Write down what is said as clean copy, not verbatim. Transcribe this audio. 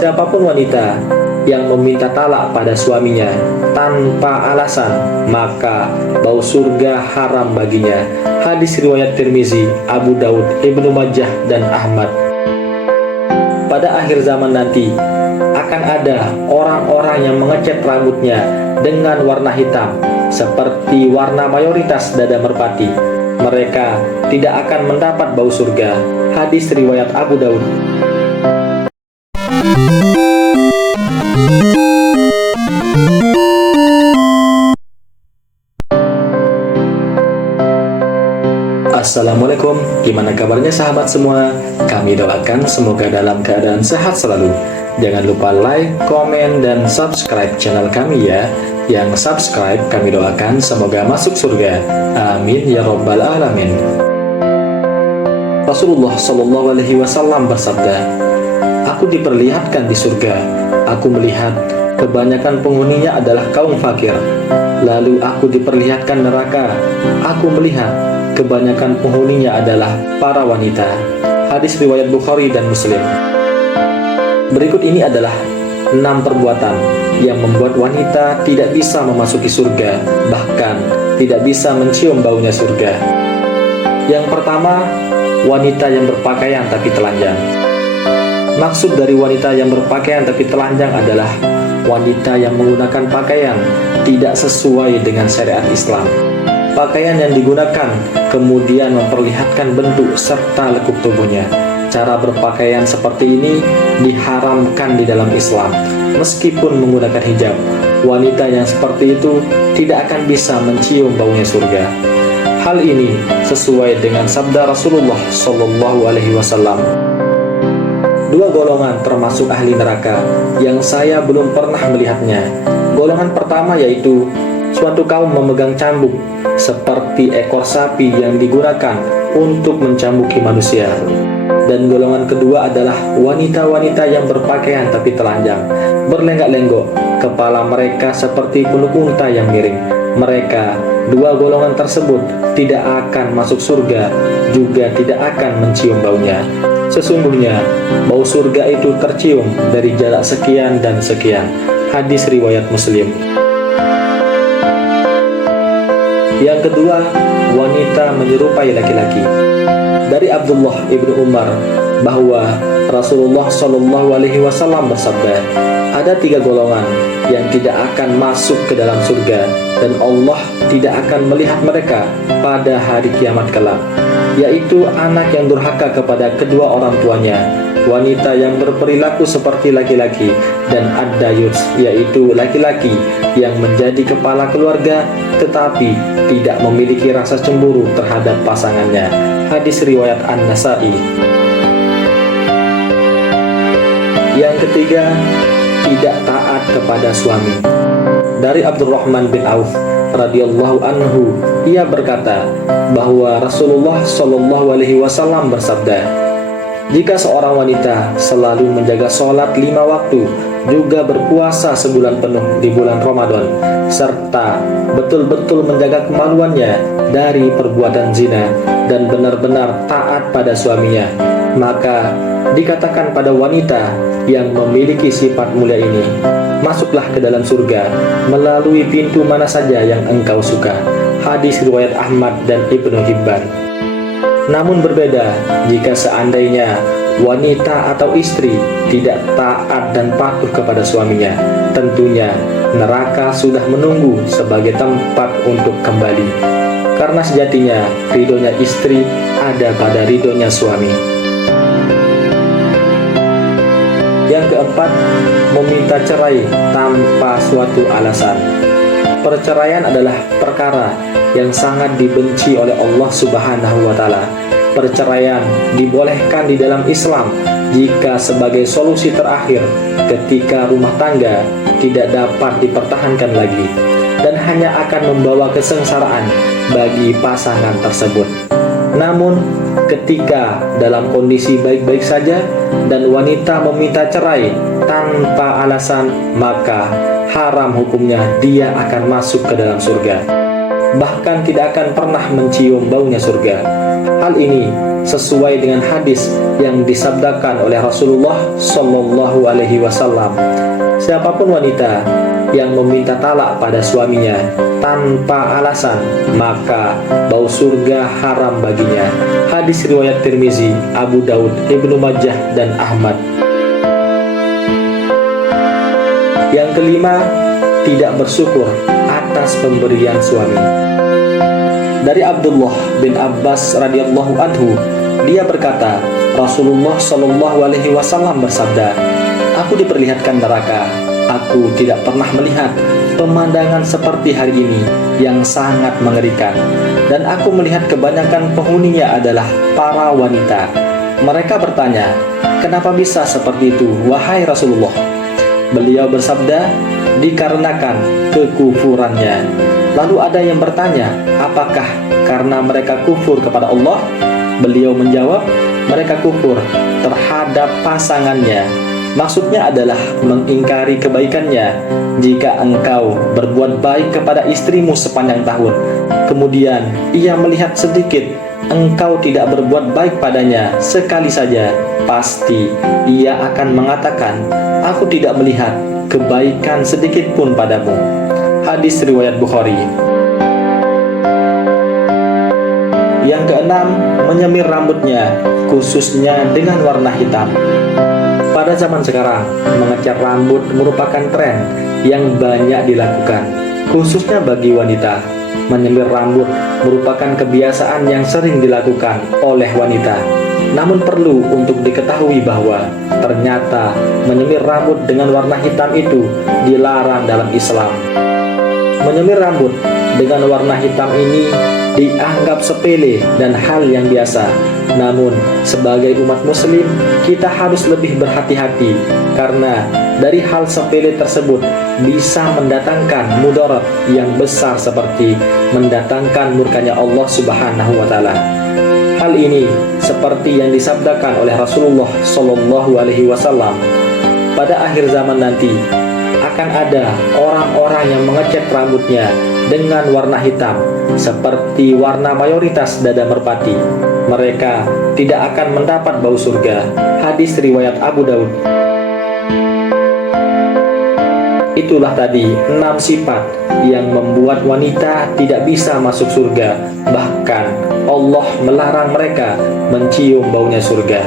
Siapapun wanita yang meminta talak pada suaminya tanpa alasan, maka bau surga haram baginya. Hadis riwayat Tirmizi, Abu Daud, Ibnu Majah, dan Ahmad. Pada akhir zaman nanti akan ada orang-orang yang mengecat rambutnya dengan warna hitam seperti warna mayoritas dada merpati. Mereka tidak akan mendapat bau surga. Hadis riwayat Abu Daud. Assalamualaikum, gimana kabarnya sahabat semua? Kami doakan semoga dalam keadaan sehat selalu. Jangan lupa like, komen, dan subscribe channel kami ya. Yang subscribe kami doakan semoga masuk surga. Amin ya rabbal alamin. Rasulullah Shallallahu Alaihi Wasallam bersabda, "Aku diperlihatkan di surga. Aku melihat kebanyakan penghuninya adalah kaum fakir. Lalu aku diperlihatkan neraka. Aku melihat kebanyakan penghuninya adalah para wanita." Hadis riwayat Bukhari dan Muslim. Berikut ini adalah 6 perbuatan yang membuat wanita tidak bisa memasuki surga, bahkan tidak bisa mencium baunya surga. Yang pertama, wanita yang berpakaian tapi telanjang. Maksud dari wanita yang berpakaian tapi telanjang adalah wanita yang menggunakan pakaian tidak sesuai dengan syariat Islam. Pakaian yang digunakan kemudian memperlihatkan bentuk serta lekuk tubuhnya. Cara berpakaian seperti ini diharamkan di dalam Islam. Meskipun menggunakan hijab, wanita yang seperti itu tidak akan bisa mencium baunya surga. Hal ini sesuai dengan sabda Rasulullah Shallallahu Alaihi Wasallam. 2 golongan termasuk ahli neraka yang saya belum pernah melihatnya. Golongan pertama yaitu suatu kaum memegang cambuk seperti ekor sapi yang digunakan untuk mencambuki manusia. Dan golongan kedua adalah wanita-wanita yang berpakaian tapi telanjang, berlenggak-lenggok, kepala mereka seperti punuk unta yang miring. Mereka, 2 golongan tersebut tidak akan masuk surga, juga tidak akan mencium baunya. Sesungguhnya bau surga itu tercium dari jarak sekian dan sekian. Hadis riwayat Muslim. Yang kedua, wanita menyerupai laki-laki. Dari Abdullah ibnu Umar bahwa Rasulullah Shallallahu Alaihi Wasallam bersabda, ada 3 golongan yang tidak akan masuk ke dalam surga dan Allah tidak akan melihat mereka pada hari kiamat kelak, yaitu anak yang durhaka kepada kedua orang tuanya, wanita yang berperilaku seperti laki-laki, dan ad-dayus, yaitu laki-laki yang menjadi kepala keluarga tetapi tidak memiliki rasa cemburu terhadap pasangannya. Hadis riwayat An-Nasai. Yang ketiga, tidak taat kepada suami. Dari Abdurrahman bin Auf radhiyallahu anhu, ia berkata bahwa Rasulullah Shallallahu Alaihi Wasallam bersabda, jika seorang wanita selalu menjaga sholat 5 waktu, juga berpuasa sebulan penuh di bulan Ramadan, serta betul-betul menjaga kemaluannya dari perbuatan zina dan benar-benar taat pada suaminya, maka dikatakan pada wanita yang memiliki sifat mulia ini, masuklah ke dalam surga melalui pintu mana saja yang engkau suka. Hadis riwayat Ahmad dan Ibnu Hibban. Namun berbeda jika seandainya wanita atau istri tidak taat dan patuh kepada suaminya. Tentunya neraka sudah menunggu sebagai tempat untuk kembali, karena sejatinya ridhonya istri ada pada ridhonya suami. Yang keempat, meminta cerai tanpa suatu alasan. Perceraian adalah perkara yang sangat dibenci oleh Allah Subhanahu wa Ta'ala. Perceraian dibolehkan di dalam Islam jika sebagai solusi terakhir ketika rumah tangga tidak dapat dipertahankan lagi dan hanya akan membawa kesengsaraan bagi pasangan tersebut. Namun ketika dalam kondisi baik-baik saja dan wanita meminta cerai tanpa alasan, maka haram hukumnya dia akan masuk ke dalam surga, bahkan tidak akan pernah mencium baunya surga. Hal ini sesuai dengan hadis yang disabdakan oleh Rasulullah Shallallahu Alaihi Wasallam. Siapapun wanita yang meminta talak pada suaminya tanpa alasan, maka bau surga haram baginya. Hadis riwayat Tirmizi, Abu Daud, Ibnu Majah, dan Ahmad. Yang kelima, tidak bersyukur atas pemberian suami. Dari Abdullah bin Abbas radhiyallahu anhu, dia berkata, Rasulullah Shallallahu Alaihi Wasallam bersabda, "Aku diperlihatkan neraka. Aku tidak pernah melihat pemandangan seperti hari ini yang sangat mengerikan. Dan aku melihat kebanyakan penghuninya adalah para wanita." Mereka bertanya, "Kenapa bisa seperti itu, wahai Rasulullah?" Beliau bersabda, "Dikarenakan kekufurannya." Lalu ada yang bertanya, "Apakah karena mereka kufur kepada Allah?" Beliau menjawab, "Mereka kufur terhadap pasangannya." Maksudnya adalah mengingkari kebaikannya. Jika engkau berbuat baik kepada istrimu sepanjang tahun, kemudian ia melihat sedikit engkau tidak berbuat baik padanya sekali saja, pasti ia akan mengatakan, "Aku tidak melihat kebaikan sedikit pun padamu." Hadis riwayat Bukhari. Yang keenam, menyemir rambutnya, khususnya dengan warna hitam. Pada zaman sekarang, mengecat rambut merupakan tren yang banyak dilakukan, khususnya bagi wanita. Menyemir rambut merupakan kebiasaan yang sering dilakukan oleh wanita. Namun perlu untuk diketahui bahwa ternyata menyemir rambut dengan warna hitam itu dilarang dalam Islam. Menyemir rambut dengan warna hitam ini dianggap sepele dan hal yang biasa. Namun, sebagai umat muslim, kita harus lebih berhati-hati karena dari hal sepele tersebut bisa mendatangkan mudarat yang besar seperti mendatangkan murkanya Allah Subhanahu wa taala. Hal ini seperti yang disabdakan oleh Rasulullah Shallallahu alaihi wasallam, pada akhir zaman nanti akan ada orang-orang yang mengecat rambutnya dengan warna hitam seperti warna mayoritas dada merpati. Mereka tidak akan mendapat bau surga. Hadis riwayat Abu Daud. Itulah tadi 6 sifat yang membuat wanita tidak bisa masuk surga. Bahkan Allah melarang mereka mencium baunya surga.